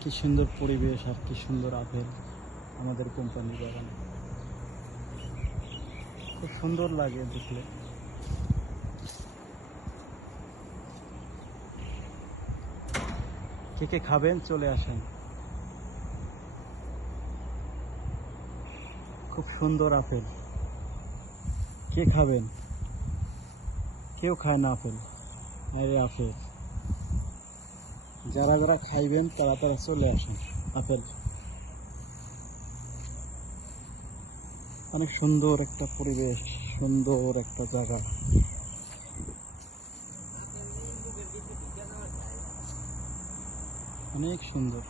কি সুন্দর পরিবেশ আর কি সুন্দর আপেল আমাদের কোম্পানির বাগানে। খুব সুন্দর লাগে দেখলে। কে কে খাবেন চলে আসেন। খুব সুন্দর আপেল। কে খাবেন? কেউ খায় না আপেল। আরে আপেল যারা যারা খাইবেন তারা তারা চলে আসেন। আপেল অনেক সুন্দর একটা পরিবেশ, সুন্দর একটা জায়গা। অনেক সুন্দর।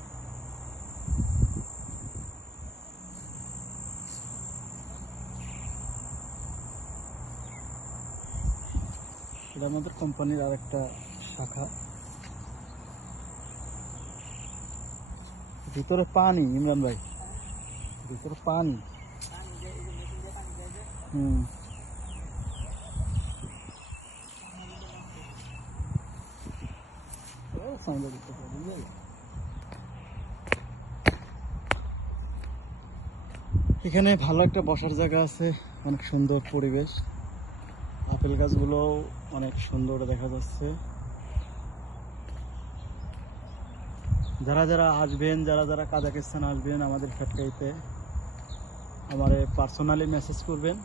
এটা আমাদের কোম্পানির আরেকটা শাখা। ভিতরে পানি ইমরান ভাই, ভিতরে পানি। হুম, এখানে ভালো একটা বসার জায়গা আছে, অনেক সুন্দর পরিবেশ। আপেল গাছগুলো অনেক সুন্দর দেখা যাচ্ছে। যারা যারা আসবেন, যারা যারা কাজাকিস্তান আসবেন আমাদের ফ্যাক্টরিতে, আমার পার্সোনালি মেসেজ করবেন,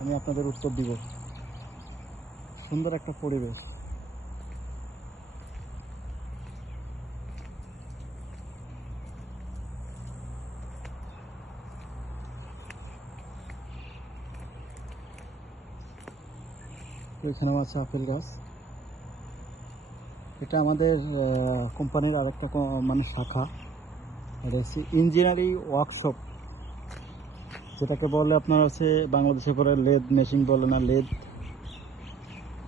আমি আপনাদের উত্তর দিব। সুন্দর একটা পরিবেশ। এখানেও আছে আপেল গাছ। এটা আমাদের কোম্পানির আর একটা মানে শাখা। এটা হচ্ছে ইঞ্জিনিয়ারিং ওয়ার্কশপ, যেটাকে বলে আপনার হচ্ছে বাংলাদেশে পরে লেদ মেশিন বলে না, লেদ,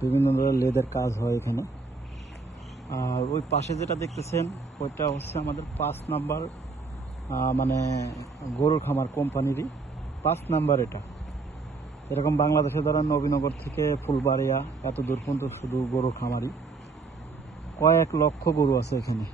বিভিন্ন ধরনের লেদের কাজ হয় এখানে। আর ওই পাশে যেটা দেখতেছেন ওইটা হচ্ছে আমাদের 5 নাম্বার মানে গরুর খামার কোম্পানিরই 5 নাম্বার। এটা এরকম বাংলাদেশে ধরেন নবীনগর থেকে ফুলবাড়িয়া এত দূর পর্যন্ত শুধু গরুর খামারই, কয়েক লক্ষ গরু আছে এখানে।